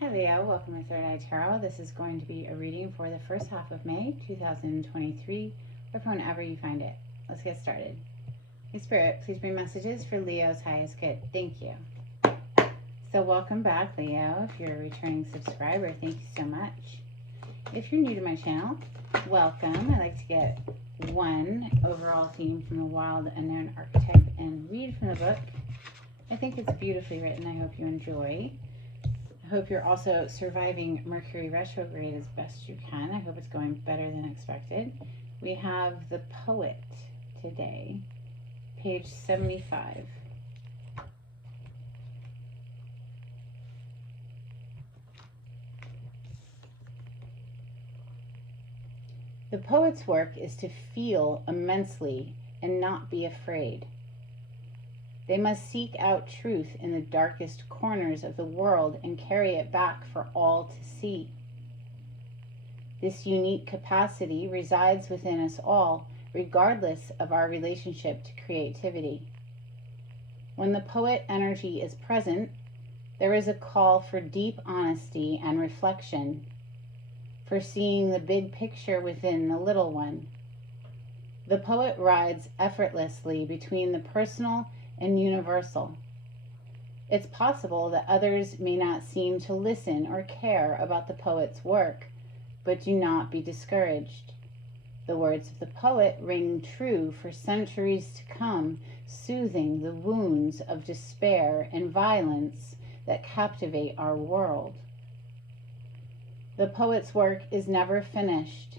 Hi Leo, welcome to Third Eye Tarot. This is going to be a reading for the first half of May 2023, or for whenever you find it. Let's get started. Hey Spirit, please bring messages for Leo's highest good. Thank you. So welcome back, Leo. If you're a returning subscriber, thank you so much. If you're new to my channel, welcome. I like to get one overall theme from the Wild Unknown Archetype and read from the book. I think it's beautifully written. I hope you enjoy. I hope you're also surviving Mercury retrograde as best you can. I hope it's going better than expected. We have The Poet today, page 75. The poet's work is to feel immensely and not be afraid. They must seek out truth in the darkest corners of the world and carry it back for all to see. This unique capacity resides within us all, regardless of our relationship to creativity. When the poet energy is present, there is a call for deep honesty and reflection, for seeing the big picture within the little one. The poet rides effortlessly between the personal and universal. It's possible that others may not seem to listen or care about the poet's work, but do not be discouraged. The words of the poet ring true for centuries to come, soothing the wounds of despair and violence that captivate our world. The poet's work is never finished.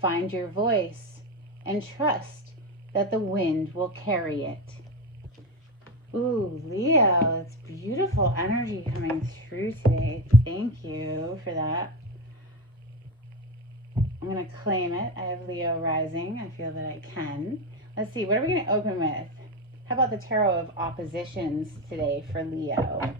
Find your voice and trust that the wind will carry it. Ooh, Leo, it's beautiful energy coming through today. Thank you for that. I'm going to claim it. I have Leo rising. I feel that I can. Let's see, what are we going to open with? How about the Tarot of Oppositions today for Leo?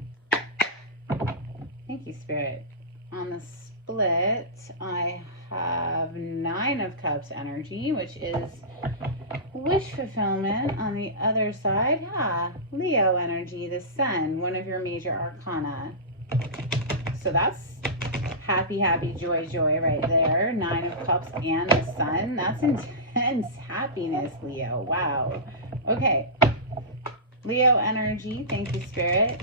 Thank you, Spirit. On the split, I have Nine of Cups energy, which is wish fulfillment. On the other side, Leo energy, the Sun, one of your major arcana. So that's happy, happy, joy, joy right there. Nine of Cups and the Sun. That's intense happiness, Leo. Wow. Okay. Leo energy. Thank you, Spirit.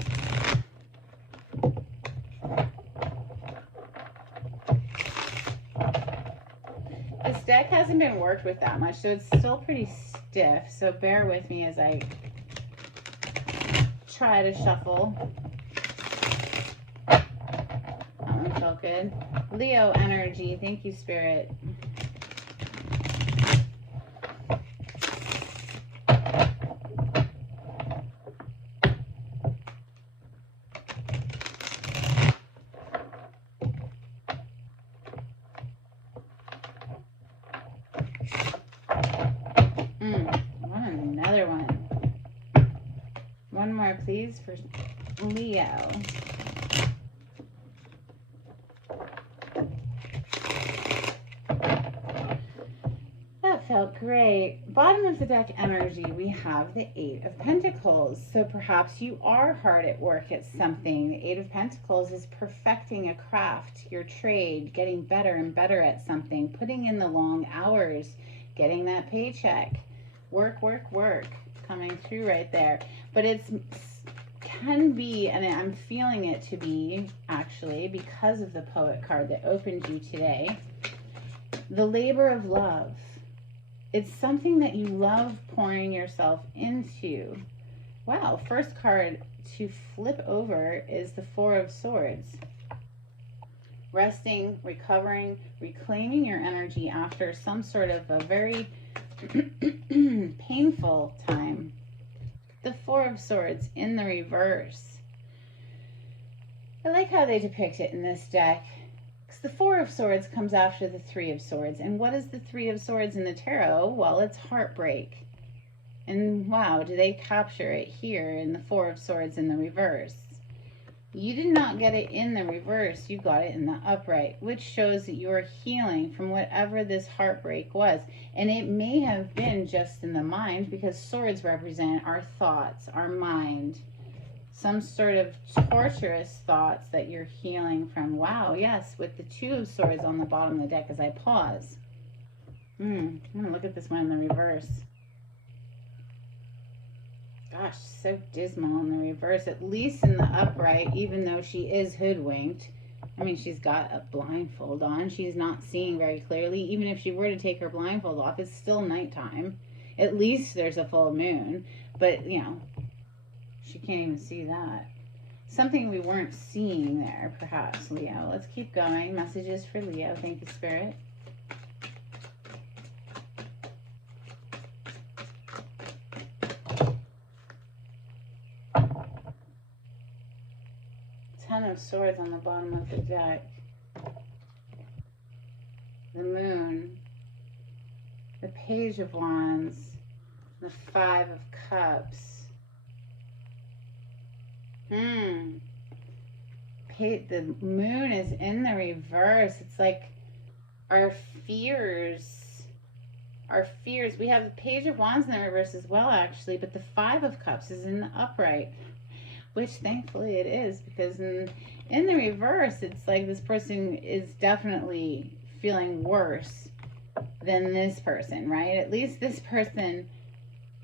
This deck hasn't been worked with that much, so it's still pretty stiff. So bear with me as I try to shuffle. That one felt good. Leo energy. Thank you, Spirit. Another one. One more, please, for Leo. That felt great. Bottom of the deck energy, we have the Eight of Pentacles. So perhaps you are hard at work at something. The Eight of Pentacles is perfecting a craft, your trade, getting better and better at something, putting in the long hours, getting that paycheck. Work, work, work coming through right there. But it's can be, and I'm feeling it to be actually because of the Poet card that opened you today, the labor of love. It's something that you love pouring yourself into. Wow, first card to flip over is the Four of Swords. Resting, recovering, reclaiming your energy after some sort of a very painful time. The Four of Swords in the reverse. I like how they depict it in this deck. Because the Four of Swords comes after the Three of Swords. And what is the Three of Swords in the tarot? Well, it's heartbreak. And wow, do they capture it here in the Four of Swords in the reverse. You did not get it in the reverse, you got it in the upright, which shows that you are healing from whatever this heartbreak was. And it may have been just in the mind, because swords represent our thoughts, our mind. some sort of torturous thoughts that you're healing from. Wow, yes, with the Two of Swords on the bottom of the deck as I pause. I'm going to look at this one in the reverse. Gosh, so dismal in the reverse. At least in the upright, even though she is hoodwinked. I mean, she's got a blindfold on. She's not seeing very clearly. Even if she were to take her blindfold off, it's still nighttime. At least there's a full moon. But, you know, she can't even see that. Something we weren't seeing there, perhaps, Leo. Let's keep going. Messages for Leo. Thank you, Spirit. Ten of Swords on the bottom of the deck. The Moon. The Page of Wands. The Five of Cups. The Moon is in the reverse. It's like our fears. We have the Page of Wands in the reverse as well, actually, but the Five of Cups is in the upright, which thankfully it is, because in the reverse, it's like this person is definitely feeling worse than this person, right? At least this person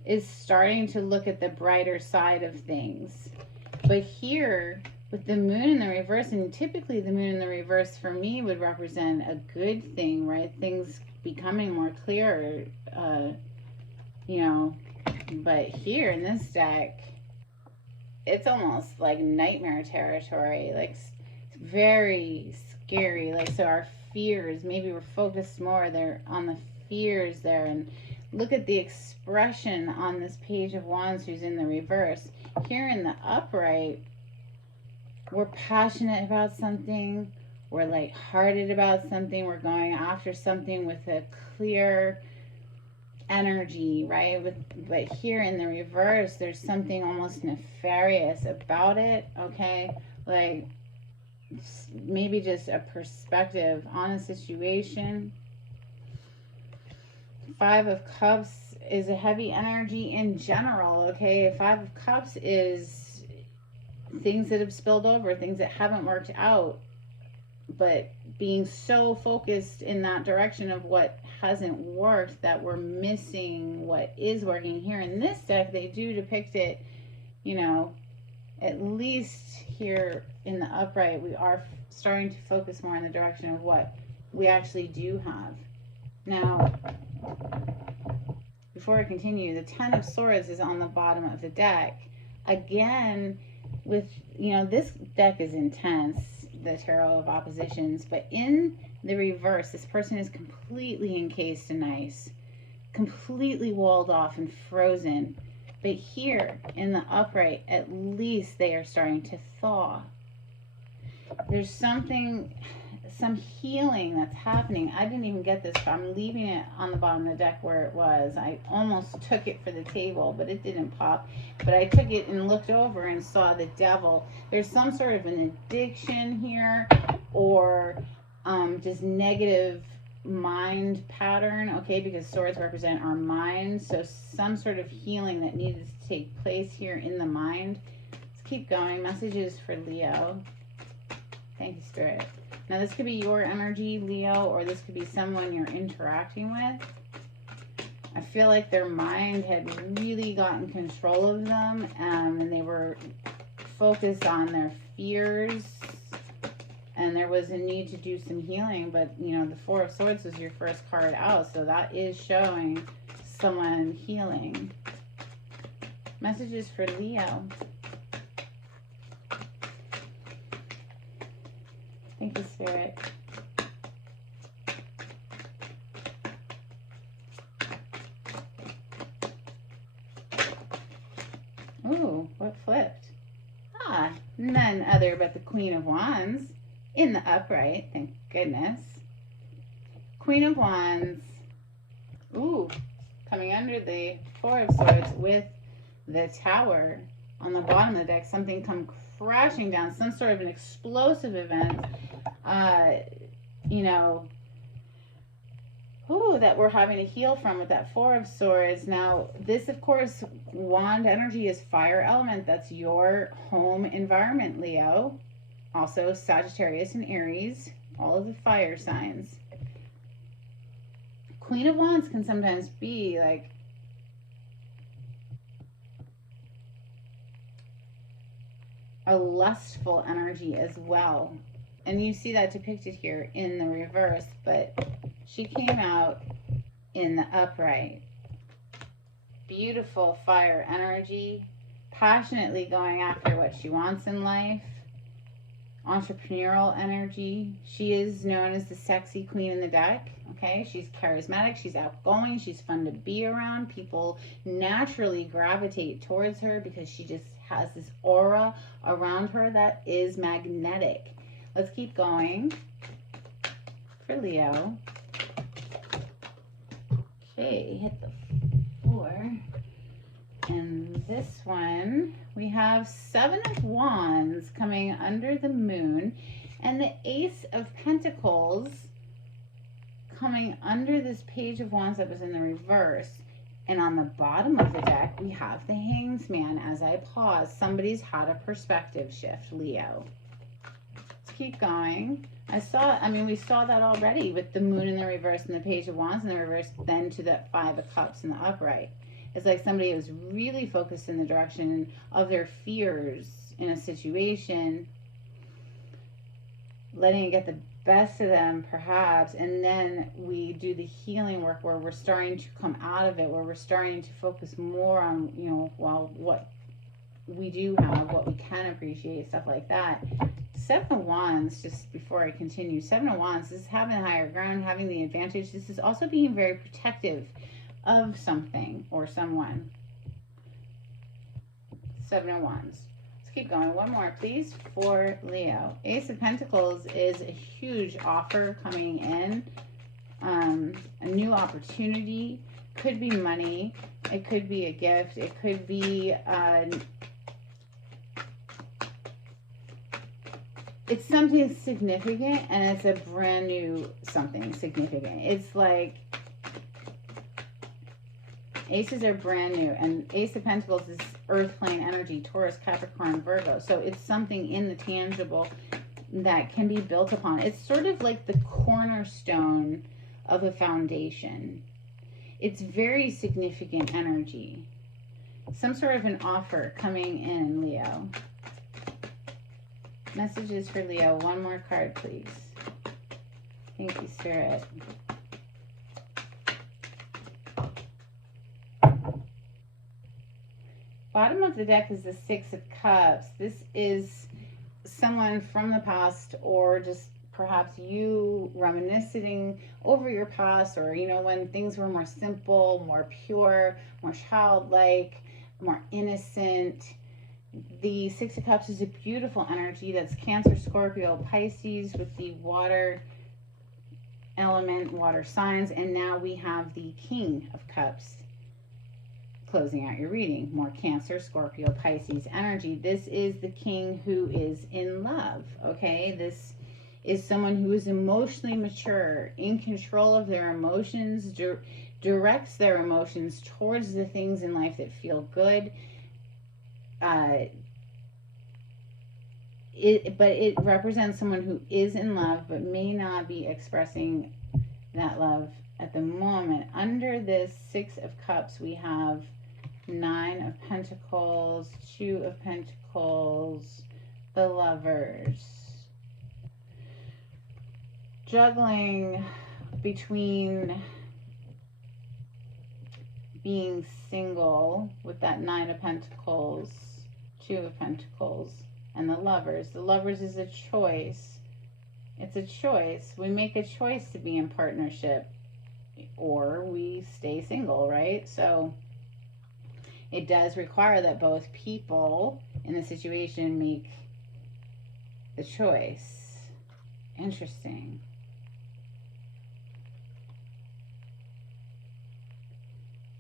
is starting to look at the brighter side of things. But here, with the Moon in the reverse, and typically the Moon in the reverse for me would represent a good thing, right? Things becoming more clear, you know. But here in this deck, it's almost like nightmare territory. Like, it's very scary. Like, so our fears, maybe we're focused more there on the fears there. And look at the expression on this Page of Wands who's in the reverse. Here in the upright, we're passionate about something. We're lighthearted about something. We're going after something with a clear energy, right? But here in the reverse, there's something almost nefarious about it, okay? Like, maybe just a perspective on a situation. Five of Cups is a heavy energy in general, okay? Five of Cups is things that have spilled over, things that haven't worked out, but being so focused in that direction of what hasn't worked that we're missing what is working. Here in this deck, they do depict it, you know, at least here in the upright, we are starting to focus more in the direction of what we actually do have. Now, before I continue, the Ten of Swords is on the bottom of the deck. Again, with, you know, this deck is intense, the Tarot of Oppositions, but in the reverse, this person is completely encased in ice, completely walled off and frozen. But here in the upright, at least they are starting to thaw. There's something, some healing that's happening. I didn't even get this, I'm leaving it on the bottom of the deck where it was. I almost took it for the table, but it didn't pop. But I took it and looked over and saw the Devil. There's some sort of an addiction here, or just negative mind pattern, okay, because swords represent our mind. So some sort of healing that needed to take place here in the mind. Let's keep going. Messages for Leo. Thank you, Spirit. Now, this could be your energy, Leo, or this could be someone you're interacting with. I feel like their mind had really gotten control of them, and they were focused on their fears, and there was a need to do some healing. But, you know, the Four of Swords was your first card out, so that is showing someone healing. Messages for Leo. Thank you, Spirit. Ooh, what flipped? Ah, none other but the Queen of Wands in the upright. Thank goodness. Queen of Wands. Ooh, coming under the Four of Swords with the Tower on the bottom of the deck. Something come crashing down, some sort of an explosive event. You know, that we're having to heal from with that Four of Swords. Now, this, of course, wand energy is fire element. That's your home environment, Leo. Also, Sagittarius and Aries, all of the fire signs. Queen of Wands can sometimes be like a lustful energy as well. And you see that depicted here in the reverse, but she came out in the upright. Beautiful fire energy, passionately going after what she wants in life. Entrepreneurial energy. She is known as the sexy queen in the deck. Okay, she's charismatic, she's outgoing, she's fun to be around. People naturally gravitate towards her because she just has this aura around her that is magnetic. Let's keep going for Leo. Okay, hit the floor. And this one, we have Seven of Wands coming under the moon, and the Ace of Pentacles coming under this Page of Wands that was in the reverse. And on the bottom of the deck, we have the Hanged Man. As I pause, somebody's had a perspective shift, Leo. Let's keep going. We saw that already with the moon in the reverse and the Page of Wands in the reverse, then to that Five of Cups in the upright. It's like somebody was really focused in the direction of their fears in a situation, letting it get the best of them perhaps, and then we do the healing work where we're starting to come out of it, where we're starting to focus more on, what we do have, what we can appreciate, stuff like that. Seven of Wands, just before I continue, Seven of Wands, this is having the higher ground, having the advantage. This is also being very protective of something or someone. Seven of Wands. Let's keep going. One more, please, for Leo. Ace of Pentacles is a huge offer coming in. A new opportunity. Could be money. It could be a gift. It could be it's something significant, and it's a brand new something significant. It's like Aces are brand new, and Ace of Pentacles is earth plane energy, Taurus, Capricorn, Virgo. So it's something in the tangible that can be built upon. It's sort of like the cornerstone of a foundation. It's very significant energy. Some sort of an offer coming in, Leo. Messages for Leo. One more card, please. Thank you, Spirit. Bottom of the deck is the Six of Cups. This is someone from the past, or just perhaps you reminiscing over your past, or when things were more simple, more pure, more childlike, more innocent. The Six of Cups is a beautiful energy. That's Cancer, Scorpio, Pisces with the water element, water signs. And now we have the King of Cups closing out your reading. More Cancer, Scorpio, Pisces energy. This is the king who is in love, okay? This is someone who is emotionally mature, in control of their emotions, directs their emotions towards the things in life that feel good. But it represents someone who is in love but may not be expressing that love at the moment. Under this Six of Cups, we have Nine of Pentacles, Two of Pentacles, the Lovers. Juggling between being single with that Nine of Pentacles, Two of Pentacles, and the Lovers. The Lovers is a choice. It's a choice. We make a choice to be in partnership, or we stay single, right? So it does require that both people in the situation make the choice. Interesting.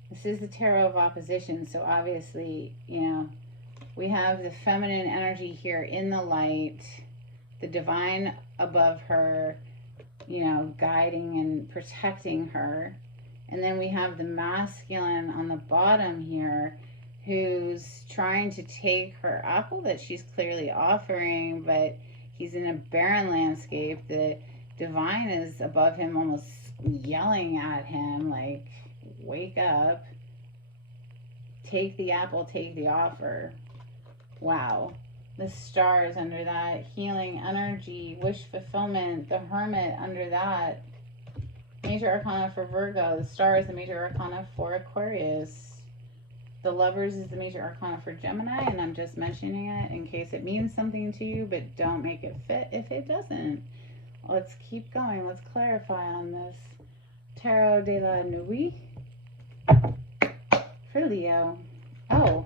This is the Tarot of Opposition, so obviously, we have the feminine energy here in the light, the divine above her, guiding and protecting her. And then we have the masculine on the bottom here who's trying to take her apple that she's clearly offering, but he's in a barren landscape. The divine is above him, almost yelling at him, like, wake up, take the apple, take the offer. Wow. The stars under that, healing energy, wish fulfillment, the hermit under that. Major arcana for Virgo, the star is the major arcana for Aquarius. The lovers is the major arcana for Gemini, and I'm just mentioning it in case it means something to you, but don't make it fit if it doesn't. Let's keep going. Let's clarify on this. Tarot de la Nuit for Leo. Oh,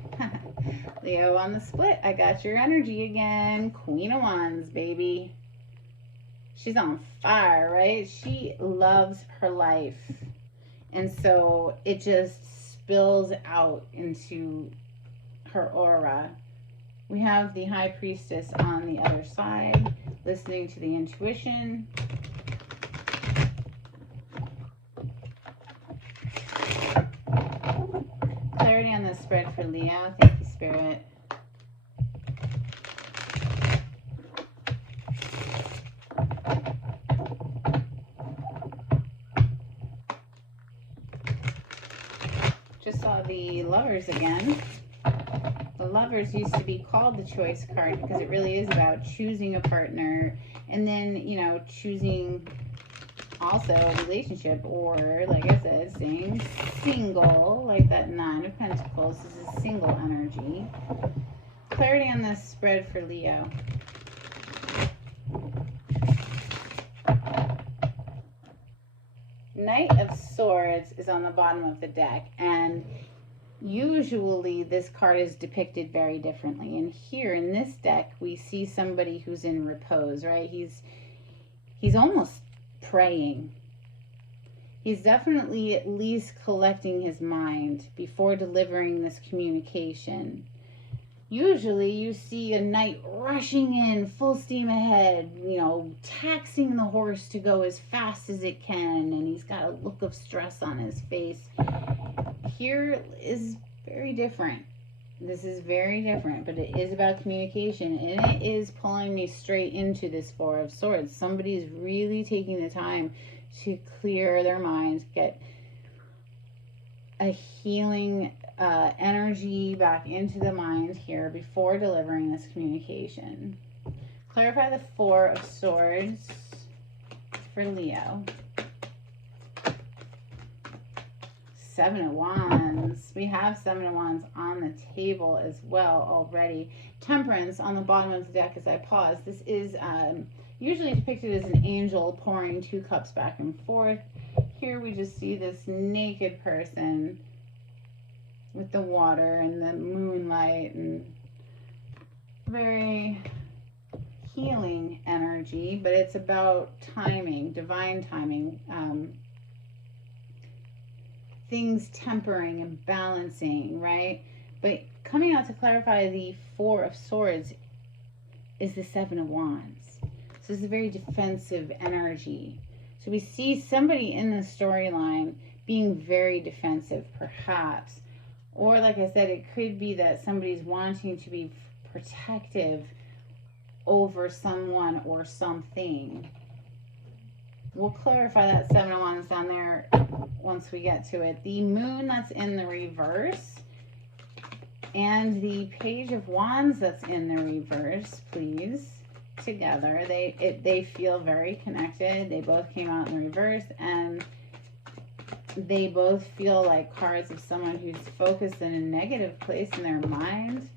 Leo on the split. I got your energy again. Queen of Wands, baby. She's on fire, right? She loves her life. And so it just spills out into her aura. We have the High Priestess on the other side, listening to the intuition. Clarity on the spread for Leo. Thank you, Spirit. Just saw the Lovers again. The Lovers used to be called the choice card because it really is about choosing a partner and then, choosing also a relationship, or like I said, staying single, like that Nine of Pentacles. This is single energy. Clarity on this spread for Leo. Knight of Swords is on the bottom of the deck, and usually this card is depicted very differently. And here in this deck, we see somebody who's in repose, right? He's almost praying. He's definitely at least collecting his mind before delivering this communication. Usually you see a knight rushing in full steam ahead, taxing the horse to go as fast as it can, and he's got a look of stress on his face. Here is very different. This is very different, but it is about communication, and it is pulling me straight into this Four of Swords. Somebody's really taking the time to clear their minds, get a healing energy back into the mind here before delivering this communication. Clarify the Four of Swords for Leo. Seven of Wands. We have Seven of Wands on the table as well already. Temperance on the bottom of the deck as I pause. This is usually depicted as an angel pouring two cups back and forth. Here we just see this naked person with the water and the moonlight and very healing energy, but it's about timing, divine timing, things tempering and balancing, right? But coming out to clarify the Four of Swords is the Seven of Wands. So it's a very defensive energy. So we see somebody in the storyline being very defensive, perhaps. Or like I said, it could be that somebody's wanting to be protective over someone or something. We'll clarify that Seven of Wands down there once we get to it. The Moon that's in the reverse and the Page of Wands that's in the reverse, please, together. They feel very connected. They both came out in the reverse, and they both feel like cards of someone who's focused in a negative place in their mind.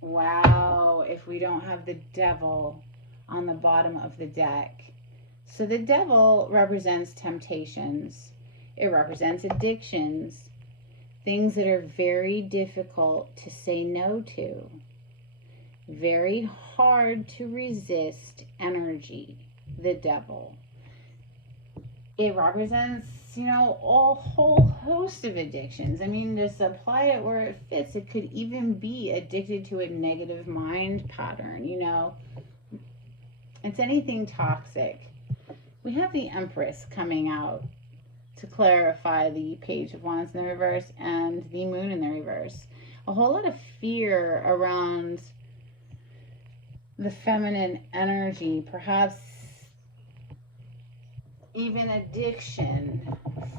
Wow, if we don't have the Devil on the bottom of the deck. So the Devil represents temptations. It represents addictions, things that are very difficult to say no to, very hard to resist energy, the Devil. It represents, a whole host of addictions. I mean, just apply it where it fits. It could even be addicted to a negative mind pattern, It's anything toxic. We have the Empress coming out to clarify the Page of Wands in the reverse and the Moon in the reverse. A whole lot of fear around the feminine energy, perhaps even addiction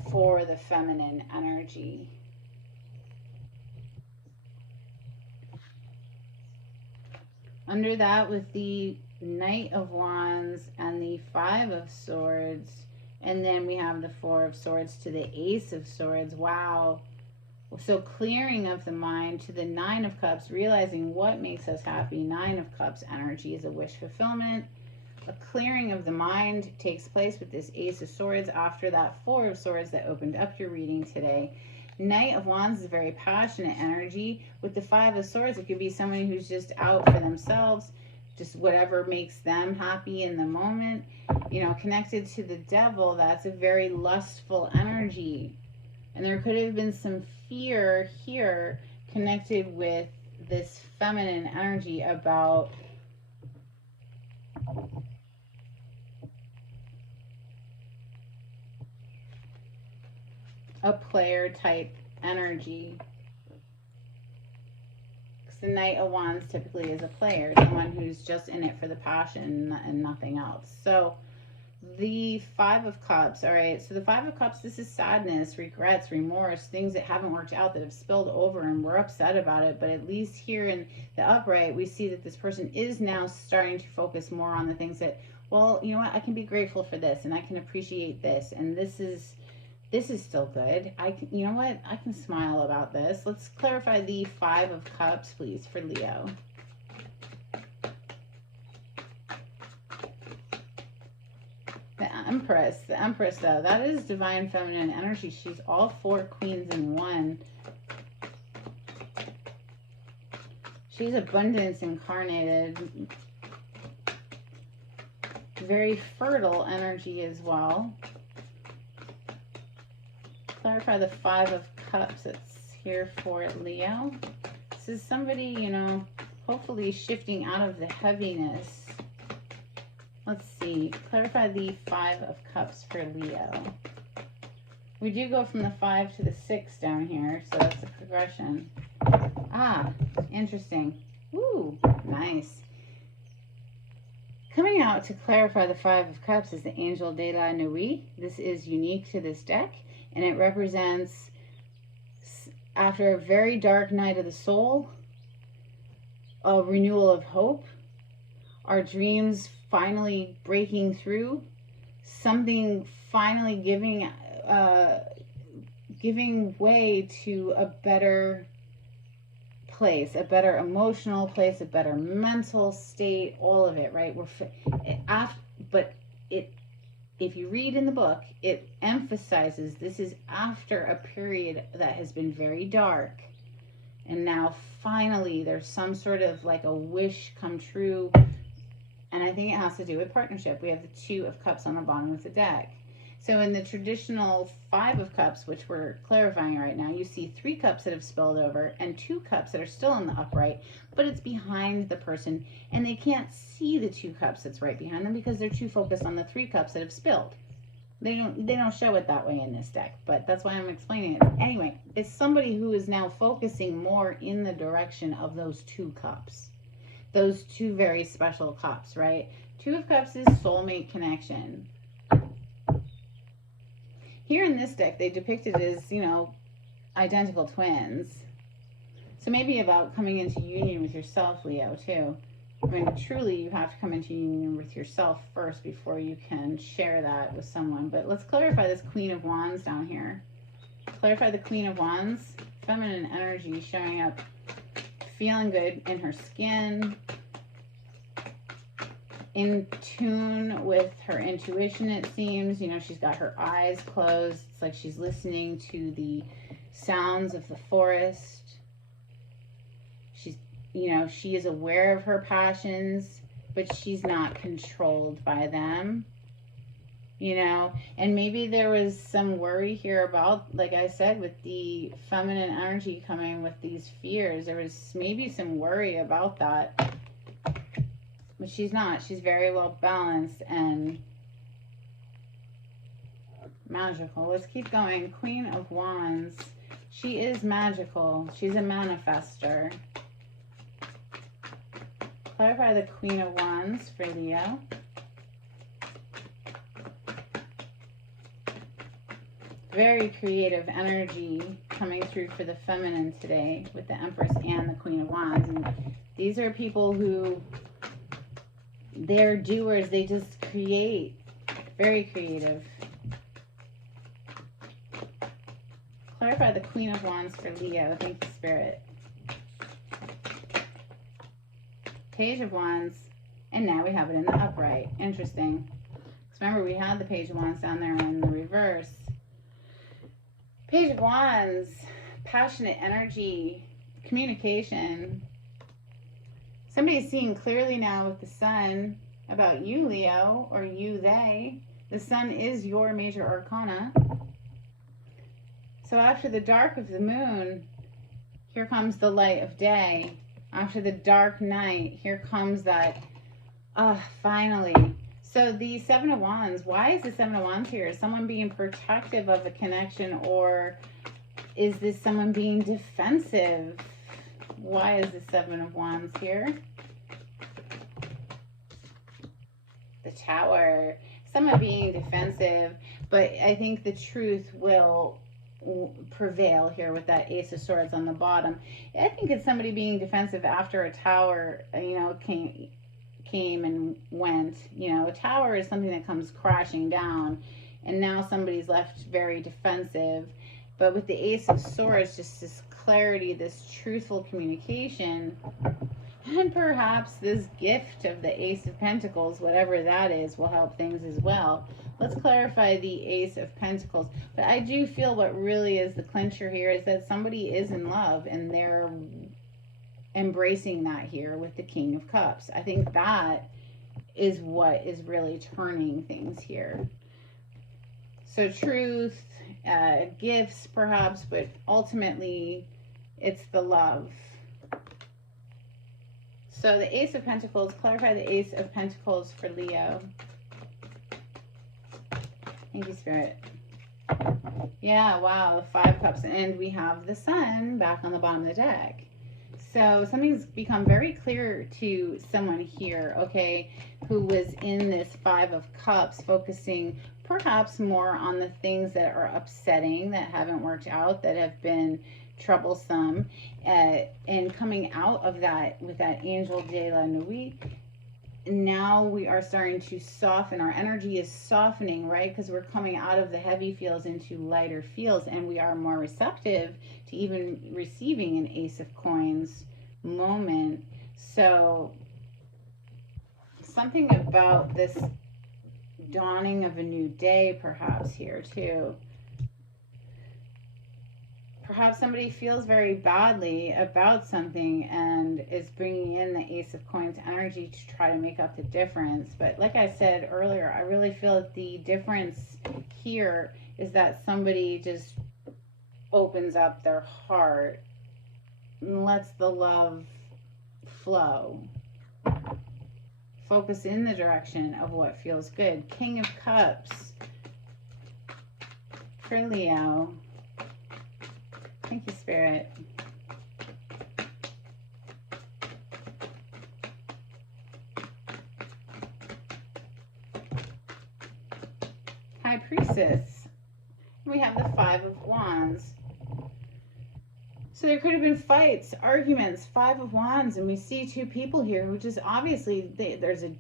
for the feminine energy. Under that, with the Knight of Wands and the Five of Swords, and then we have the Four of Swords to the Ace of Swords. Wow. So clearing of the mind to the Nine of Cups, realizing what makes us happy. Nine of Cups energy is a wish fulfillment. A clearing of the mind takes place with this Ace of Swords after that Four of Swords that opened up your reading today. Knight of Wands is a very passionate energy. With the Five of Swords, it could be someone who's just out for themselves, just whatever makes them happy in the moment. You know, connected to the Devil, that's a very lustful energy. And there could have been some fear here connected with this feminine energy about a player type energy. Because the Knight of Wands typically is a player, someone who's just in it for the passion and nothing else. So the Five of Cups, all right, so the Five of Cups, this is sadness, regrets, remorse, things that haven't worked out, that have spilled over, and we're upset about it. But at least here in the upright, we see that this person is now starting to focus more on the things that, well, you know what, I can be grateful for this, and I can appreciate this, and this is still good. You know what, I can smile about this. Let's clarify the Five of Cups, please, for Leo. The Empress though, that is divine feminine energy. She's all four queens in one. She's abundance incarnated. Very fertile energy as well. Clarify the Five of Cups that's here for Leo. This is somebody, you know, hopefully shifting out of the heaviness. Let's see. Clarify the Five of Cups for Leo. We do go from the 5 to the 6 down here, so that's a progression. Ah, interesting. Woo, nice. Coming out to clarify the Five of Cups is the Angel de la Nuit. This is unique to this deck, and it represents, after a very dark night of the soul, a renewal of hope, our dreams finally breaking through, something finally giving way to a better place, a better emotional place, a better mental state, all of it, right? If you read in the book, it emphasizes this is after a period that has been very dark, and now finally there's some sort of like a wish come true. And I think it has to do with partnership. We have the Two of Cups on the bottom of the deck. So in the traditional Five of Cups, which we're clarifying right now, you see 3 cups that have spilled over and 2 cups that are still in the upright, but it's behind the person, and they can't see the 2 cups that's right behind them because they're too focused on the 3 cups that have spilled. They don't show it that way in this deck, but that's why I'm explaining it. Anyway, it's somebody who is now focusing more in the direction of those 2 cups. Those 2 very special cups, right? Two of Cups is soulmate connection. Here in this deck, they depict it as, you know, identical twins. So maybe about coming into union with yourself, Leo, too. I mean, truly, you have to come into union with yourself first before you can share that with someone. But let's clarify this Queen of Wands down here. Clarify the Queen of Wands. Feminine energy showing up, feeling good in her skin, in tune with her intuition, it seems. You know, she's got her eyes closed. It's like she's listening to the sounds of the forest. She's, you know, she is aware of her passions, but she's not controlled by them. You know, and maybe there was some worry here about, like I said, with the feminine energy coming with these fears, there was maybe some worry about that. But she's not. She's very well balanced and magical. Let's keep going. Queen of Wands. She is magical. She's a manifester. Clarify the Queen of Wands for Leo. Very creative energy coming through for the feminine today with the Empress and the Queen of Wands. And these are people who, they're doers. They just create. Very creative. Clarify the Queen of Wands for Leo. Thank you, Spirit. Page of Wands. And now we have it in the upright. Interesting. Because remember, we had the Page of Wands down there in the reverse. Page of Wands. Passionate energy. Communication. Somebody's seeing clearly now with the Sun about you, Leo, or you, they. The Sun is your major arcana. So after the dark of the moon, here comes the light of day. After the dark night, here comes that, finally. So the Seven of Wands, why is the Seven of Wands here? Is someone being protective of a connection, or is this someone being defensive? Why is the Seven of Wands here? The Tower. Someone being defensive, but I think the truth will prevail here with that Ace of Swords on the bottom. I think it's somebody being defensive after a tower, came and went. A tower is something that comes crashing down, and now somebody's left very defensive. But with the Ace of Swords, just this clarity, this truthful communication, and perhaps this gift of the Ace of Pentacles, whatever that is, will help things as well. Let's clarify the Ace of Pentacles. But I do feel what really is the clincher here is that somebody is in love, and they're embracing that here with the King of Cups. I think that is what is really turning things here. So truth, gifts perhaps, but ultimately it's the love. So the Ace of Pentacles, clarify the Ace of Pentacles for Leo. Thank you, Spirit. Yeah, wow, the Five of Cups. And we have the Sun back on the bottom of the deck. So something's become very clear to someone here, okay, who was in this Five of Cups, focusing perhaps more on the things that are upsetting, that haven't worked out, that have been troublesome, and coming out of that with that Angel de la Nuit. Now we are starting to soften. Our energy is softening, right? Because we're coming out of the heavy feels into lighter feels, and we are more receptive to even receiving an Ace of Coins moment. So something about this dawning of a new day perhaps here too. Perhaps somebody feels very badly about something and is bringing in the Ace of Coins energy to try to make up the difference. But like I said earlier, I really feel that the difference here is that somebody just opens up their heart and lets the love flow. Focus in the direction of what feels good. King of Cups for Leo. Thank you, Spirit. High Priestess. We have the Five of Wands. So there could have been fights, arguments, Five of Wands, and we see two people here who just obviously, there's a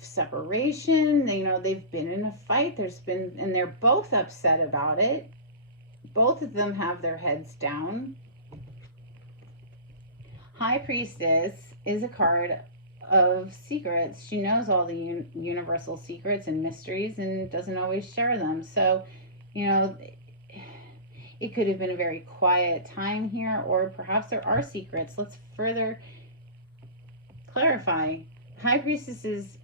separation. They've been in a fight. And they're both upset about it. Both of them have their heads down. High Priestess is a card of secrets. She knows all the universal secrets and mysteries and doesn't always share them. So, it could have been a very quiet time here, or perhaps there are secrets. Let's further clarify. High Priestess is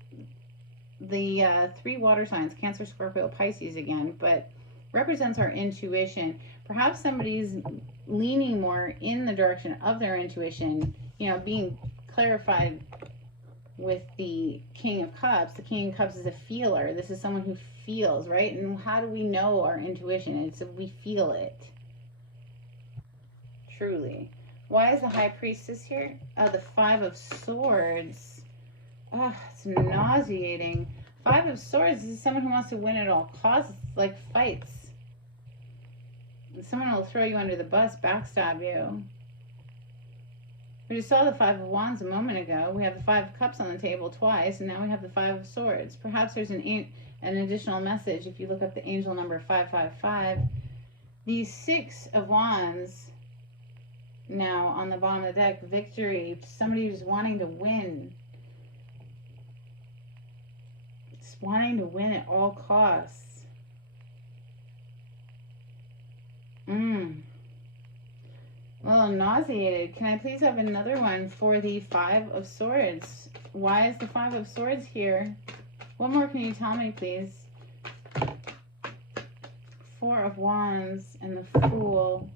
the three water signs, Cancer, Scorpio, Pisces again, but represents our intuition. Perhaps somebody's leaning more in the direction of their intuition, being clarified with the King of Cups. The King of Cups is a feeler. This is someone who feels, right? And how do we know our intuition? It's we feel it. Truly. Why is the High Priestess here? Oh, the Five of Swords. Oh, it's nauseating. Five of Swords is someone who wants to win at all costs. It's like fights. Someone will throw you under the bus, backstab you. We just saw the Five of Wands a moment ago. We have the Five of Cups on the table twice, and now we have the Five of Swords. Perhaps there's an additional message if you look up the angel number 555. The Six of Wands now on the bottom of the deck. Victory. Somebody who's wanting to win. Just wanting to win at all costs. Well, I'm nauseated. Can I please have another one for the Five of Swords? Why is the Five of Swords here? What more can you tell me, please? Four of Wands and the Fool.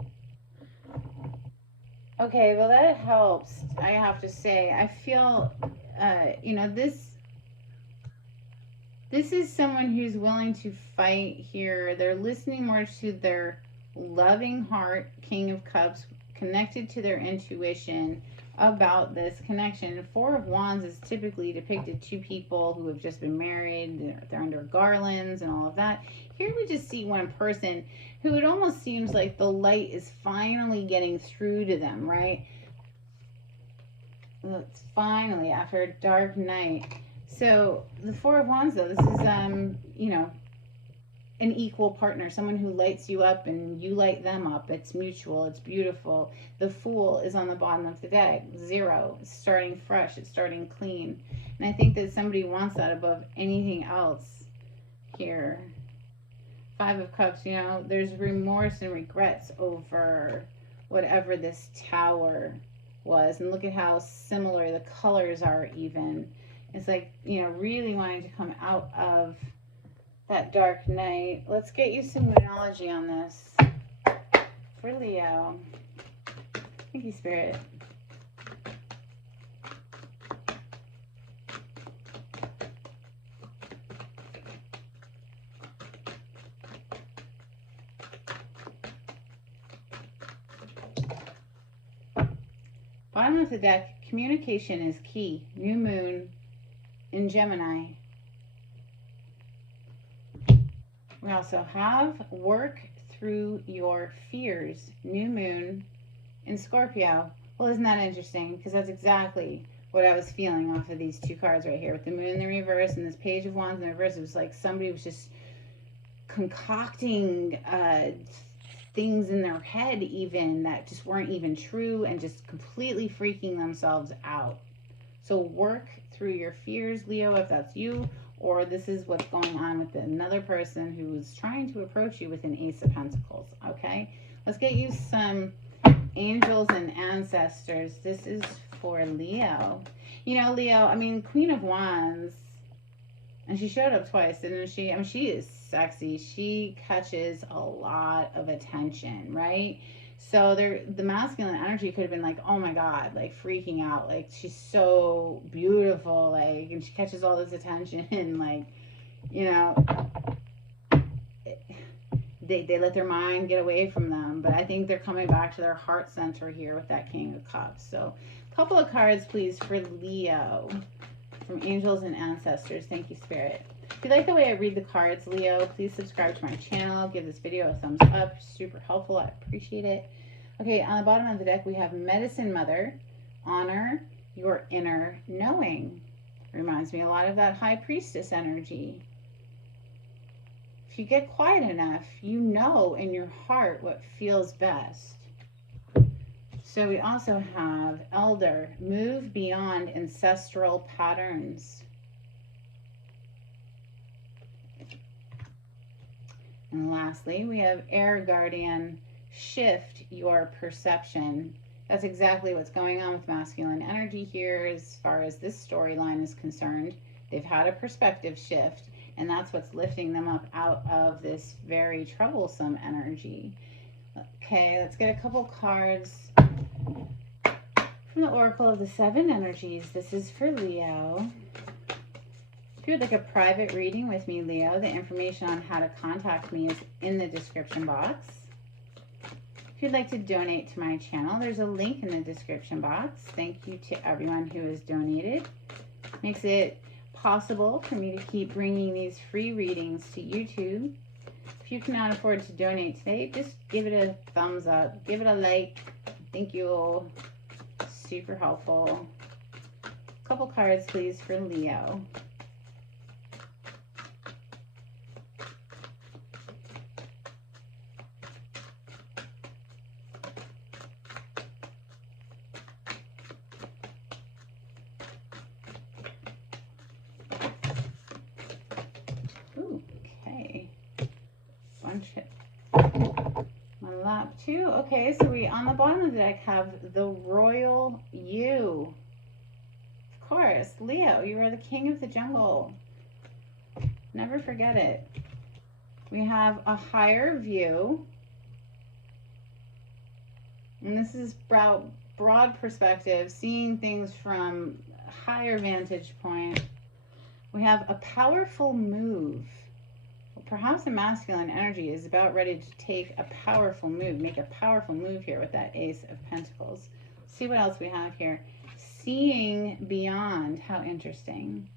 Okay, well that helps, I have to say. I feel, you know, this is someone who's willing to fight here. They're listening more to their loving heart, King of Cups, connected to their intuition about this connection. Four of Wands is typically depicted two people who have just been married. They're under garlands and all of that. Here we just see one person who it almost seems like the light is finally getting through to them, right? It's finally after a dark night. So the Four of Wands, though, this is, you know, an equal partner, someone who lights you up and you light them up. It's mutual. It's beautiful. The Fool is on the bottom of the deck. 0. It's starting fresh. It's starting clean. And I think that somebody wants that above anything else here. Five of Cups, you know, there's remorse and regrets over whatever this tower was. And look at how similar the colors are even. It's like, you know, really wanting to come out of that dark night. Let's get you some numerology on this for Leo. Thank you, Spirit. Bottom of the deck, communication is key. New moon in Gemini. We also have work through your fears. New moon in Scorpio. Well, isn't that interesting? Because that's exactly what I was feeling off of these two cards right here. With the moon in the reverse and this Page of Wands in the reverse. It was like somebody was just concocting things in their head even that just weren't even true and just completely freaking themselves out. So work through your fears, Leo, if that's you. Or this is what's going on with another person who's trying to approach you with an Ace of Pentacles, okay? Let's get you some angels and ancestors. This is for Leo. You know, Leo, I mean, Queen of Wands, and she showed up twice, didn't she? I mean, she is sexy. She catches a lot of attention, right? So the masculine energy could have been like, oh my God, like freaking out. Like she's so beautiful, like, and she catches all this attention and like, you know, they let their mind get away from them. But I think they're coming back to their heart center here with that King of Cups. So a couple of cards, please, for Leo from Angels and Ancestors. Thank you, Spirit. If you like the way I read the cards, Leo, please subscribe to my channel. Give this video a thumbs up. Super helpful. I appreciate it. Okay, on the bottom of the deck, we have Medicine Mother. Honor your inner knowing. Reminds me a lot of that High Priestess energy. If you get quiet enough, you know in your heart what feels best. So we also have Elder. Move beyond ancestral patterns. And lastly, we have Air Guardian. Shift your perception. That's exactly what's going on with masculine energy here as far as this storyline is concerned. They've had a perspective shift, and that's what's lifting them up out of this very troublesome energy. Okay, let's get a couple cards From the Oracle of the Seven Energies, this is for Leo. If you would like a private reading with me, Leo, the information on how to contact me is in the description box. If you'd like to donate to my channel, there's a link in the description box. Thank you to everyone who has donated. Makes it possible for me to keep bringing these free readings to YouTube. If you cannot afford to donate today, just give it a thumbs up, give it a like. Thank you. Super helpful. A couple cards, please, for Leo. Ooh, okay. Bunch it. My lap too. Okay, so we on the bottom of the deck have the Royal You. Of course, Leo, you are the king of the jungle. Never forget it. We have a higher view. And this is broad perspective, seeing things from a higher vantage point. We have a powerful move. Perhaps a masculine energy is about ready to take a powerful move, make a powerful move here with that Ace of Pentacles. See what else we have here. Seeing beyond, how interesting.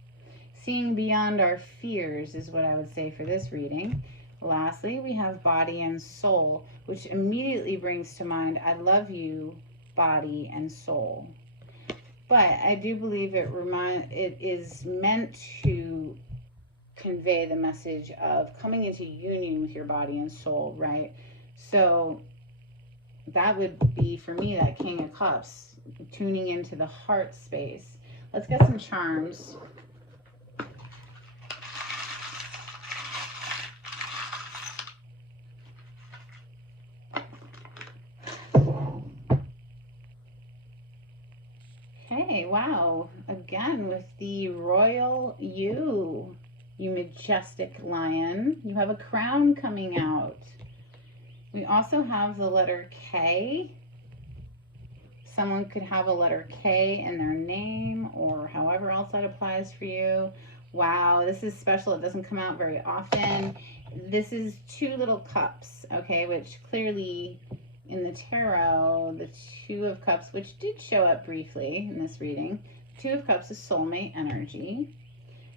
Seeing beyond our fears is what I would say for this reading. Lastly, we have body and soul, which immediately brings to mind, I love you, body and soul. But I do believe it is meant to convey the message of coming into union with your body and soul, right? So that would be, for me, that King of Cups, tuning into the heart space. Let's get some charms. Okay, wow. Again, with the Royal You. You majestic lion. You have a crown coming out. We also have the letter K. Someone could have a letter K in their name, or however else that applies for you. Wow, this is special. It doesn't come out very often. This is two little cups, okay, which clearly in the tarot, the Two of Cups, which did show up briefly in this reading. Two of Cups is soulmate energy.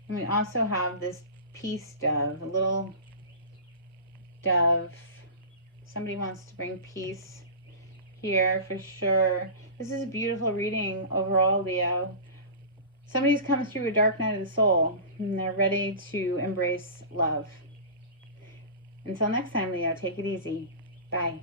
And we also have this peace dove, a little dove. Somebody wants to bring peace here for sure. This is a beautiful reading overall, Leo. Somebody's come through a dark night of the soul and they're ready to embrace love. Until next time, Leo, take it easy. Bye.